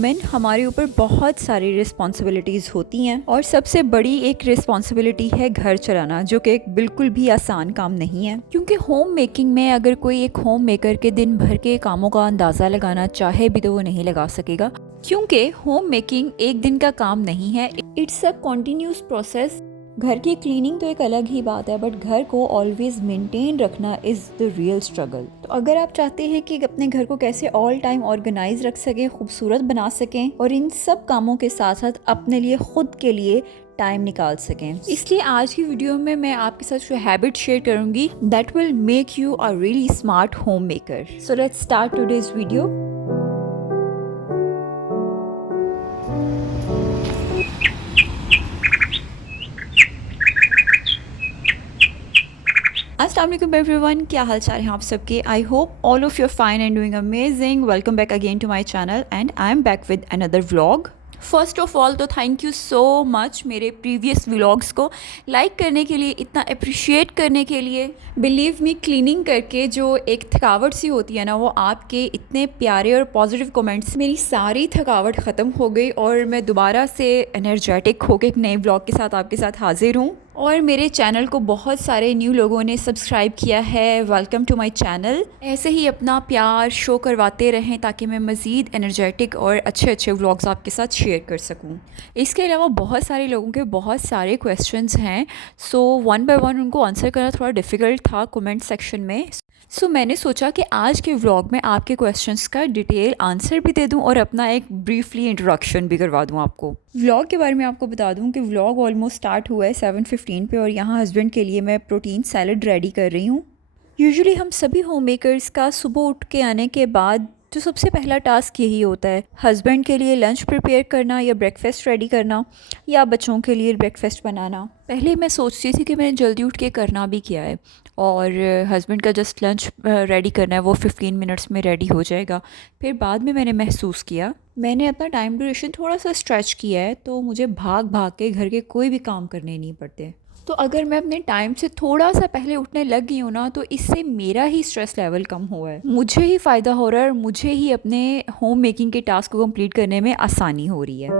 Women हमारे ऊपर बहुत सारी रिस्पॉन्सिबिलिटीज़ होती हैं और सबसे बड़ी एक रिस्पॉन्सिबिलिटी है घर चलाना, जो कि एक बिल्कुल भी आसान काम नहीं है। क्योंकि होम मेकिंग में अगर कोई एक होम मेकर के दिन भर के कामों का अंदाज़ा लगाना चाहे भी तो वो नहीं लगा सकेगा, क्योंकि होम मेकिंग एक दिन का काम नहीं है, इट्स अ कॉन्टीन्यूस प्रोसेस। घर की क्लीनिंग तो एक अलग ही बात है, बट घर को ऑलवेज मेंटेन रखना इज़ द रियल स्ट्रगल। तो अगर आप चाहते हैं कि अपने घर को कैसे ऑल टाइम ऑर्गेनाइज रख सकें, खूबसूरत बना सकें और इन सब कामों के साथ साथ अपने लिए खुद के लिए टाइम निकाल सकें, इसलिए आज की वीडियो में मैं आपके साथ जो हैबिट शेयर करूंगी that will make you a really smart home maker. So let's start today's video. अस्सलाम वालेकुम एवरीवन, क्या हाल चाल है आप सबके। I hope all of you are fine and doing amazing. Welcome back again to my channel and I am back with another vlog. First of all तो thank you so much मेरे previous vlogs को like करने के लिए, इतना appreciate करने के लिए। बिलीव मी, क्लीनिंग करके जो एक थकावट सी होती है ना, वो आपके इतने प्यारे और पॉजिटिव कमेंट्स मेरी सारी थकावट ख़त्म हो गई और मैं दोबारा से एनर्जेटिक होकर एक नए व्लॉग के साथ आपके साथ हाजिर हूँ। और मेरे चैनल को बहुत सारे न्यू लोगों ने सब्सक्राइब किया है। Welcome to my channel. ऐसे ही अपना प्यार शो करवाते रहें ताकि मैं मज़ीद एनर्जेटिक और अच्छे अच्छे व्लॉग्स आपके साथ शेयर कर सकूं। इसके अलावा बहुत सारे लोगों के बहुत सारे क्वेश्चंस हैं, सो वन बाय वन उनको आंसर करना थोड़ा डिफ़िकल्ट था कमेंट सेक्शन में। सो मैंने सोचा कि आज के व्लॉग में आपके क्वेश्चंस का डिटेल आंसर भी दे दूं और अपना एक ब्रीफली इंट्रोडक्शन भी करवा दूं आपको। व्लॉग के बारे में आपको बता दूं कि व्लॉग ऑलमोस्ट स्टार्ट हुआ है 7:15 पे और यहाँ हस्बैंड के लिए मैं प्रोटीन सैलड रेडी कर रही हूँ। यूजुअली हम सभी होम मेकर्स का सुबह उठ के आने के बाद जो सबसे पहला टास्क यही होता है, हस्बैंड के लिए लंच प्रिपेयर करना या ब्रेकफास्ट रेडी करना या बच्चों के लिए ब्रेकफास्ट बनाना। पहले मैं सोचती थी कि मैंने जल्दी उठ के करना भी क्या है और हस्बैंड का जस्ट लंच रेडी करना है, वो 15 मिनट्स में रेडी हो जाएगा। फिर बाद में मैंने महसूस किया, मैंने अपना टाइम ड्यूरेशन थोड़ा सा स्ट्रेच किया है, तो मुझे भाग भाग के घर के कोई भी काम करने नहीं पड़ते। तो अगर मैं अपने टाइम से थोड़ा सा पहले उठने लग गई हूँ ना, तो इससे मेरा ही स्ट्रेस लेवल कम हुआ है, मुझे ही फ़ायदा हो रहा है और मुझे ही अपने होम मेकिंग के टास्क को कंप्लीट करने में आसानी हो रही है।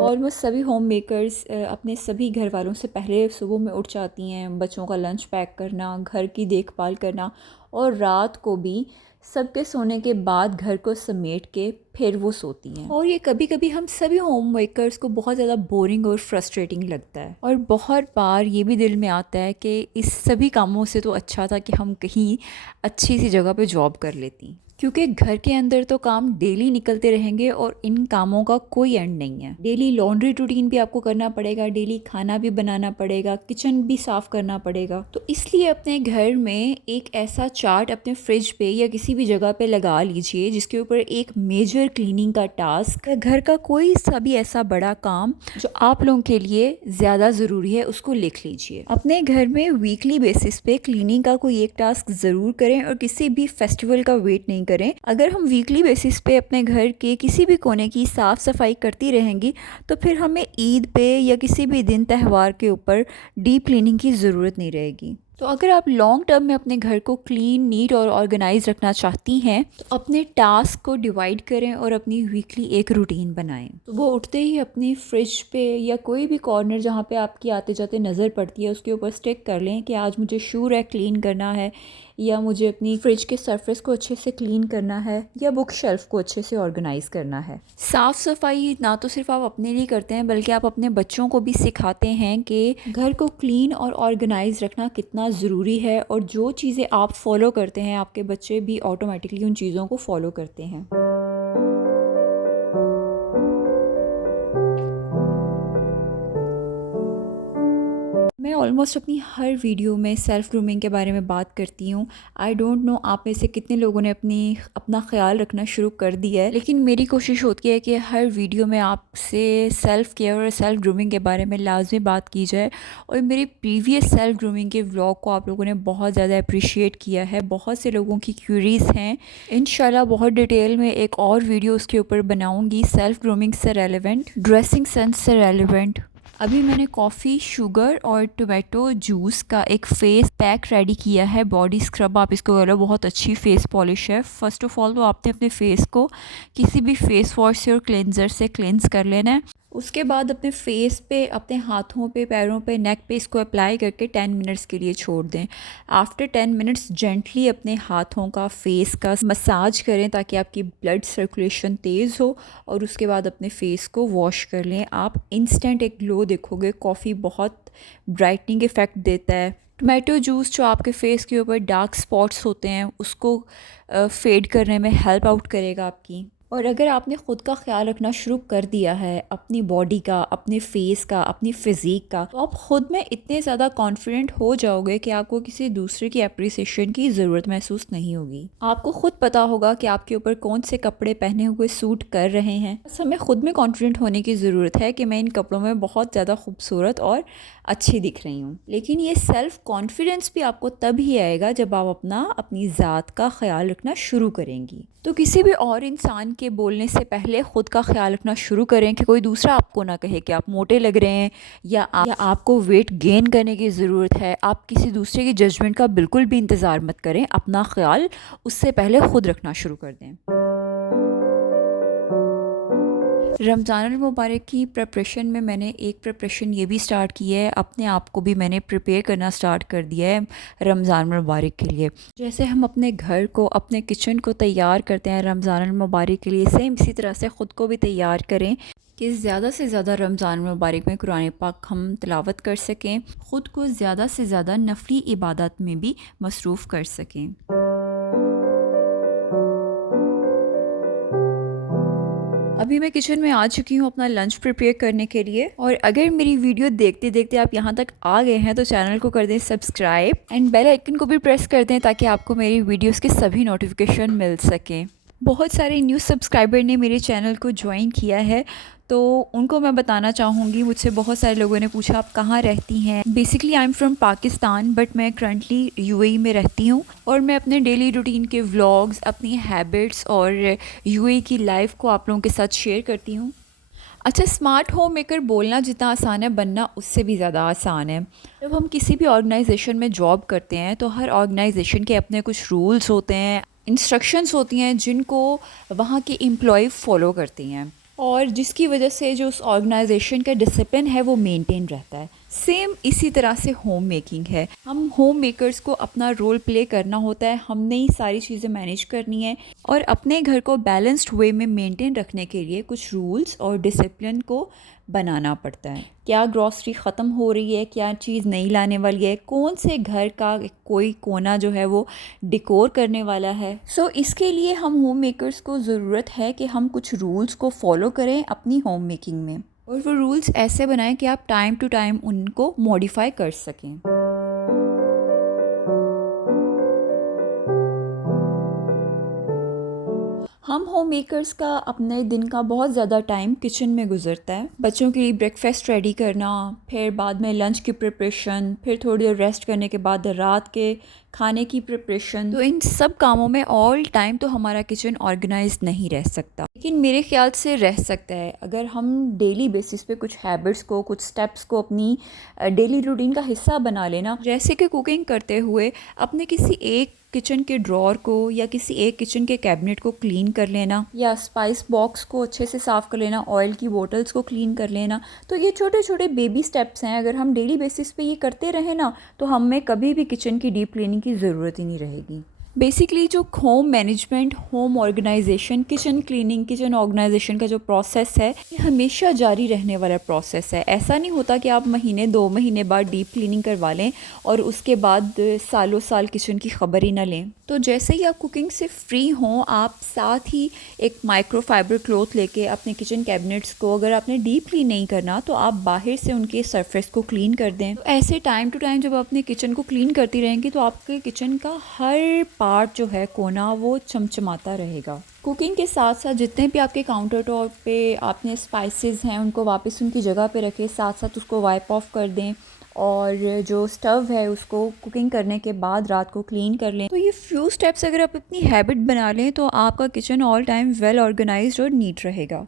ऑलमोस्ट सभी होम मेकर्स अपने सभी घर वालों से पहले सुबह में उठ जाती हैं, बच्चों का लंच पैक करना, घर की देखभाल करना और रात को भी सबके सोने के बाद घर को समेट के फिर वो सोती हैं। और ये कभी कभी हम सभी होम मेकर्स को बहुत ज़्यादा बोरिंग और फ्रस्ट्रेटिंग लगता है और बहुत बार ये भी दिल में आता है कि इस सभी कामों से तो अच्छा था कि हम कहीं अच्छी सी जगह पे जॉब कर लेती, क्योंकि घर के अंदर तो काम डेली निकलते रहेंगे और इन कामों का कोई एंड नहीं है। डेली लॉन्ड्री रूटीन भी आपको करना पड़ेगा, डेली खाना भी बनाना पड़ेगा, किचन भी साफ़ करना पड़ेगा। तो इसलिए अपने घर में एक ऐसा चार्ट अपने फ्रिज पे या किसी भी जगह पे लगा लीजिए जिसके ऊपर एक मेजर क्लीनिंग का टास्क, घर का कोई सा भी ऐसा बड़ा काम जो आप लोगों के लिए ज़्यादा ज़रूरी है उसको लिख लीजिए। अपने घर में वीकली बेसिस पे क्लीनिंग का कोई एक टास्क ज़रूर करें और किसी भी फेस्टिवल का वेट नहीं करें। अगर हम वीकली बेसिस पे अपने घर के किसी भी कोने की साफ़ सफाई करती रहेंगी तो फिर हमें ईद पे या किसी भी दिन त्यौहार के ऊपर डीप क्लीनिंग की ज़रूरत नहीं रहेगी। तो अगर आप लॉन्ग टर्म में अपने घर को क्लीन, नीट और ऑर्गेनाइज रखना चाहती हैं तो अपने टास्क को डिवाइड करें और अपनी वीकली एक रूटीन बनाएं। तो वो उठते ही अपनी फ्रिज पे या कोई भी कॉर्नर जहाँ पे आपकी आते जाते नज़र पड़ती है उसके ऊपर स्टिक कर लें कि आज मुझे शू रैक क्लीन करना है या मुझे अपनी फ्रिज के सरफेस को अच्छे से क्लीन करना है या बुक शेल्फ को अच्छे से ऑर्गेनाइज करना है। साफ़ सफाई ना तो सिर्फ आप अपने लिए करते हैं बल्कि आप अपने बच्चों को भी सिखाते हैं कि घर को क्लीन और ऑर्गेनाइज रखना कितना ज़रूरी है और जो चीज़ें आप फॉलो करते हैं आपके बच्चे भी ऑटोमेटिकली उन चीज़ों को फॉलो करते हैं। मैं ऑलमोस्ट अपनी हर वीडियो में सेल्फ़ ग्रूमिंग के बारे में बात करती हूँ। आई डोंट नो आप में से कितने लोगों ने अपना ख्याल रखना शुरू कर दिया है, लेकिन मेरी कोशिश होती है कि हर वीडियो में आपसे सेल्फ़ केयर और सेल्फ़ ग्रूमिंग के बारे में लाजमी बात की जाए। और मेरे प्रीवियस सेल्फ़ ग्रूमिंग के व्लॉग को आप लोगों ने बहुत ज़्यादा अप्रिशिएट किया है, बहुत से लोगों की क्यूरीज़ हैं। इंशाल्लाह बहुत डिटेल में एक और वीडियो उसके ऊपर बनाऊँगी, सेल्फ़ ग्रूमिंग से रेलिवेंट, ड्रेसिंग सेंस से रेलिवेंट, अभी मैंने कॉफ़ी, शुगर और टोमेटो जूस का एक फ़ेस पैक रेडी किया है, बॉडी स्क्रब आप इसको कह लो, बहुत अच्छी फ़ेस पॉलिश है। फ़र्स्ट ऑफ़ ऑल तो आपने अपने फ़ेस को किसी भी फ़ेस वॉश से और क्लेंज़र से क्लेंज़ कर लेना है। उसके बाद अपने फ़ेस पे, अपने हाथों पे, पैरों पे, नेक पे इसको अप्लाई करके 10 मिनट्स के लिए छोड़ दें। आफ्टर 10 मिनट्स जेंटली अपने हाथों का, फेस का मसाज करें ताकि आपकी ब्लड सर्कुलेशन तेज़ हो, और उसके बाद अपने फेस को वॉश कर लें। आप इंस्टेंट एक ग्लो देखोगे। कॉफ़ी बहुत ब्राइटनिंग इफ़ेक्ट देता है। टोमेटो जूस जो आपके फेस के ऊपर डार्क स्पॉट्स होते हैं उसको फेड करने में हेल्प आउट करेगा आपकी। और अगर आपने ख़ुद का ख्याल रखना शुरू कर दिया है, अपनी बॉडी का, अपने फेस का, अपनी फ़िज़ीक का, तो आप ख़ुद में इतने ज़्यादा कॉन्फिडेंट हो जाओगे कि आपको किसी दूसरे की अप्रिसिएशन की ज़रूरत महसूस नहीं होगी। आपको ख़ुद पता होगा कि आपके ऊपर कौन से कपड़े पहने हुए सूट कर रहे हैं। बस हमें ख़ुद में कॉन्फिडेंट होने की ज़रूरत है कि मैं इन कपड़ों में बहुत ज़्यादा खूबसूरत और अच्छी दिख रही हूँ। लेकिन ये सेल्फ़ कॉन्फिडेंस भी आपको तब ही आएगा जब आप अपनी ज़ात का ख्याल रखना शुरू करेंगी। तो किसी भी और इंसान के बोलने से पहले ख़ुद का ख्याल रखना शुरू करें कि कोई दूसरा आपको ना कहे कि आप मोटे लग रहे हैं या आपको वेट गेन करने की ज़रूरत है। आप किसी दूसरे की जजमेंट का बिल्कुल भी इंतज़ार मत करें। अपना ख्याल उससे पहले ख़ुद रखना शुरू कर दें। रमज़ान मुबारक की प्रिपरेशन में मैंने एक प्रिपरेशन ये भी स्टार्ट की है, अपने आप को भी मैंने प्रिपेयर करना स्टार्ट कर दिया है रमज़ान मुबारक के लिए। जैसे हम अपने घर को, अपने किचन को तैयार करते हैं रमज़ान मुबारक के लिए, सेम इसी तरह से ख़ुद को भी तैयार करें कि ज़्यादा से ज़्यादा रमज़ान मुबारक में कुरान पाक हम तिलावत कर सकें, ख़ुद को ज़्यादा से ज़्यादा नफली इबादत में भी मसरूफ़ कर सकें। अभी मैं किचन में आ चुकी हूँ अपना लंच प्रिपेयर करने के लिए, और अगर मेरी वीडियो देखते देखते आप यहाँ तक आ गए हैं तो चैनल को कर दें सब्सक्राइब एंड बेल आइकन को भी प्रेस कर दें ताकि आपको मेरी वीडियोस के सभी नोटिफिकेशन मिल सकें। बहुत सारे न्यू सब्सक्राइबर ने मेरे चैनल को ज्वाइन किया है, तो उनको मैं बताना चाहूँगी। मुझसे बहुत सारे लोगों ने पूछा आप कहाँ रहती हैं। Basically I am from Pakistan but मैं करंटली यूएई में रहती हूँ, और मैं अपने डेली रूटीन के व्लॉग्स, अपनी हैबिट्स और यूएई की लाइफ को आप लोगों के साथ शेयर करती हूँ। अच्छा, स्मार्ट होम मेकर बोलना जितना आसान है, बनना उससे भी ज़्यादा आसान है। जब हम किसी भी ऑर्गेनाइजेशन में जॉब करते हैं तो हर ऑर्गेनाइजेशन के अपने कुछ रूल्स होते हैं, इंस्ट्रक्शंस होती हैं जिनको वहाँ के एम्प्लॉय फॉलो करती हैं, और जिसकी वजह से जो उस ऑर्गेनाइजेशन का डिसिप्लिन है वो मेंटेन रहता है। सेम इसी तरह से होम मेकिंग है। हम होम मेकर्स को अपना रोल प्ले करना होता है, हमने ही सारी चीज़ें मैनेज करनी है, और अपने घर को बैलेंस्ड वे में मेंटेन रखने के लिए कुछ रूल्स और डिसिप्लिन को बनाना पड़ता है। क्या ग्रॉसरी ख़त्म हो रही है, क्या चीज़ नहीं लाने वाली है, कौन से घर का कोई कोना जो है वो डिकोर करने वाला है। सो इसके लिए हम होम मेकर्स को ज़रूरत है कि हम कुछ रूल्स को फॉलो करें अपनी होम मेकिंग में, और वो रूल्स ऐसे बनाएं कि आप टाइम टू टाइम उनको मॉडिफाई कर सकें। हम होम मेकर्स का अपने दिन का बहुत ज़्यादा टाइम किचन में गुजरता है। बच्चों के लिए ब्रेकफास्ट रेडी करना, फिर बाद में लंच की प्रिपरेशन, फिर थोड़ी देर रेस्ट करने के बाद रात के खाने की प्रिपरेशन। तो इन सब कामों में ऑल टाइम तो हमारा किचन ऑर्गेनाइज नहीं रह सकता, लेकिन मेरे ख्याल से रह सकता है अगर हम डेली बेसिस पे कुछ हैबिट्स को, कुछ स्टेप्स को अपनी डेली रूटीन का हिस्सा बना लेना। जैसे कि कुकिंग करते हुए अपने किसी एक किचन के ड्रॉर को या किसी एक किचन के कैबिनेट को क्लीन कर लेना, या स्पाइस बॉक्स को अच्छे से साफ़ कर लेना, ऑयल की बोतल्स को क्लीन कर लेना। तो ये छोटे छोटे बेबी स्टेप्स हैं, अगर हम डेली बेसिस पे ये करते रहें ना तो हमें कभी भी किचन की डीप क्लीनिंग की ज़रूरत ही नहीं रहेगी। बेसिकली जो home management, home organisation, kitchen cleaning, kitchen organisation का जो प्रोसेस है ये हमेशा जारी रहने वाला प्रोसेस है। ऐसा नहीं होता कि आप महीने 2 महीने बाद डीप क्लीनिंग करवा लें और उसके बाद सालों साल किचन की ख़बर ही ना लें। तो जैसे ही आप कुकिंग से फ्री हों, आप साथ ही एक माइक्रोफाइबर क्लॉथ लेके अपने किचन कैबिनेट्स को, अगर आपने डीप क्लीन नहीं करना तो आप बाहर से उनके सरफेस को क्लीन कर दें। तो ऐसे टाइम टू टाइम जब आप अपने किचन को क्लीन करती रहेंगी तो आपके किचन का हर पार्ट जो है, कोना, वो चमचमाता रहेगा। कुकिंग के साथ साथ जितने भी आपके काउंटर टॉप पे आपने स्पाइसेस हैं उनको वापस उनकी जगह पे रखें, साथ साथ उसको वाइप ऑफ कर दें, और जो स्टव है उसको कुकिंग करने के बाद रात को क्लीन कर लें। तो ये फ्यू स्टेप्स अगर आप अपनी हैबिट बना लें तो आपका kitchen all time well organised और नीट रहेगा।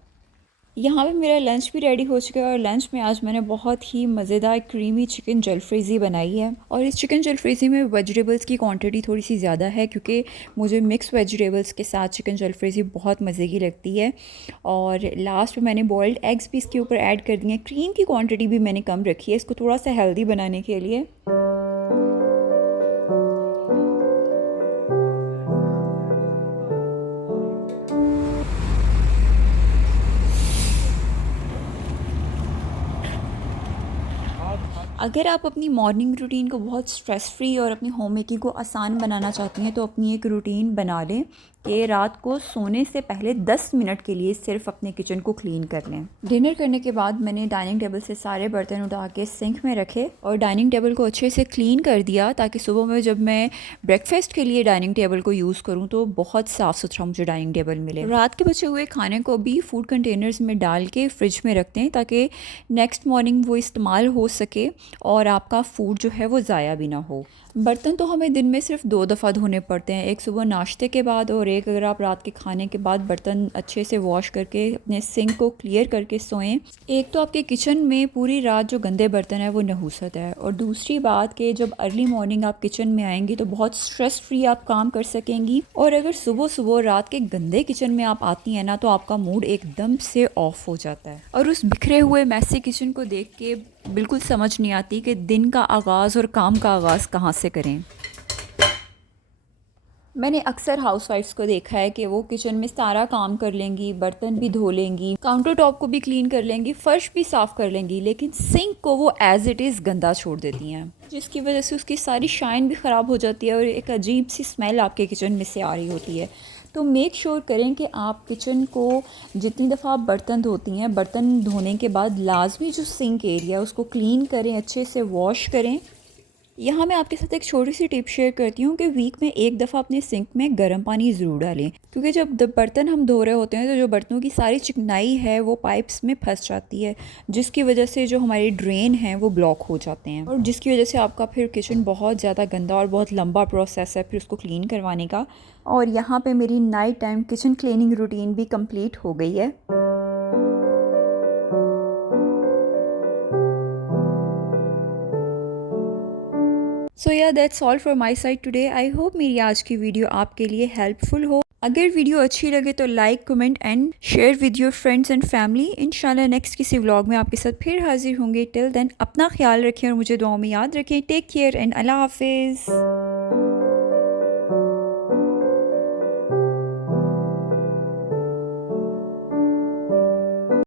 यहाँ पे मेरा लंच भी रेडी हो चुका है और लंच में आज मैंने बहुत ही मज़ेदार क्रीमी चिकन जलफ्रेज़ी बनाई है। और इस चिकन जलफ्रेज़ी में वेजिटेबल्स की क्वांटिटी थोड़ी सी ज़्यादा है क्योंकि मुझे मिक्स वेजिटेबल्स के साथ चिकन जलफ्रेज़ी बहुत मज़े की लगती है। और लास्ट में मैंने बॉइल्ड एग्स भी इसके ऊपर ऐड कर दिए हैं। क्रीम की क्वांटिटी भी मैंने कम रखी है इसको थोड़ा सा हेल्दी बनाने के लिए। अगर आप अपनी मॉर्निंग रूटीन को बहुत स्ट्रेस फ्री और अपनी होम मेकिंग को आसान बनाना चाहती हैं तो अपनी एक रूटीन बना लें कि रात को सोने से पहले 10 मिनट के लिए सिर्फ अपने किचन को क्लीन कर लें। डिनर करने के बाद मैंने डाइनिंग टेबल से सारे बर्तन उठा के सिंक में रखे और डाइनिंग टेबल को अच्छे से क्लीन कर दिया ताकि सुबह में जब मैं ब्रेकफास्ट के लिए डाइनिंग टेबल को यूज़ करूँ तो बहुत साफ़ सुथरा मुझे डाइनिंग टेबल मिले। रात के बचे हुए खाने को भी फूड कंटेनर्स में डाल के फ्रिज में रखते हैं ताकि नेक्स्ट मॉर्निंग वो इस्तेमाल हो सके और आपका फूड जो है वो ज़ाया भी ना हो। बर्तन तो हमें दिन में सिर्फ 2 दफ़ा धोने पड़ते हैं, एक सुबह नाश्ते के बाद और एक अगर आप रात के खाने के बाद बर्तन अच्छे से वॉश करके अपने सिंक को क्लियर करके सोएं। एक तो आपके किचन में पूरी रात जो गंदे बर्तन है वो नहूसत है और दूसरी बात कि जब अर्ली मॉर्निंग आप किचन में आएंगी तो बहुत स्ट्रेस फ्री आप काम कर सकेंगी। और अगर सुबह सुबह रात के गंदे किचन में आप आती हैं ना तो आपका मूड एकदम से ऑफ हो जाता है और उस बिखरे हुए मैसी किचन को देख के बिल्कुल समझ नहीं आती कि दिन का आगाज़ और काम का आगाज़ कहाँ से करें। मैंने अक्सर हाउसवाइफ्स को देखा है कि वो किचन में सारा काम कर लेंगी, बर्तन भी धो लेंगी, काउंटर टॉप को भी क्लीन कर लेंगी, फ़र्श भी साफ़ कर लेंगी, लेकिन सिंक को वो एज़ इट इज़ गंदा छोड़ देती हैं जिसकी वजह से उसकी सारी शाइन भी ख़राब हो जाती है और एक अजीब सी स्मेल आपके किचन में से आ रही होती है। तो मेक श्योर करें कि आप किचन को जितनी दफ़ा आप बर्तन धोती हैं, बर्तन धोने के बाद लाजमी जो सिंक एरिया है उसको क्लीन करें, अच्छे से वॉश करें। यहाँ मैं आपके साथ एक छोटी सी टिप शेयर करती हूँ कि वीक में एक दफ़ा अपने सिंक में गर्म पानी ज़रूर डालें क्योंकि जब बर्तन हम धो रहे होते हैं तो जो बर्तनों की सारी चिकनाई है वो पाइप्स में फंस जाती है जिसकी वजह से जो हमारे ड्रेन हैं वो ब्लॉक हो जाते हैं और जिसकी वजह से आपका फिर किचन बहुत ज़्यादा गंदा और बहुत लंबा प्रोसेस है फिर उसको क्लीन करवाने का। और यहाँ पर मेरी night time kitchen cleaning routine भी कम्प्लीट हो गई है। सो या that's all for my side today. I hope मेरी आज की वीडियो आपके लिए हेल्पफुल हो। अगर वीडियो अच्छी लगे तो like, comment and share with your friends and family. इंशाल्लाह नेक्स्ट किसी व्लॉग में आपके साथ फिर हाजिर होंगे। टिल देन अपना ख्याल रखें और मुझे दुआओं में याद रखें। टेक केयर एंड अल्लाह हाफिज़।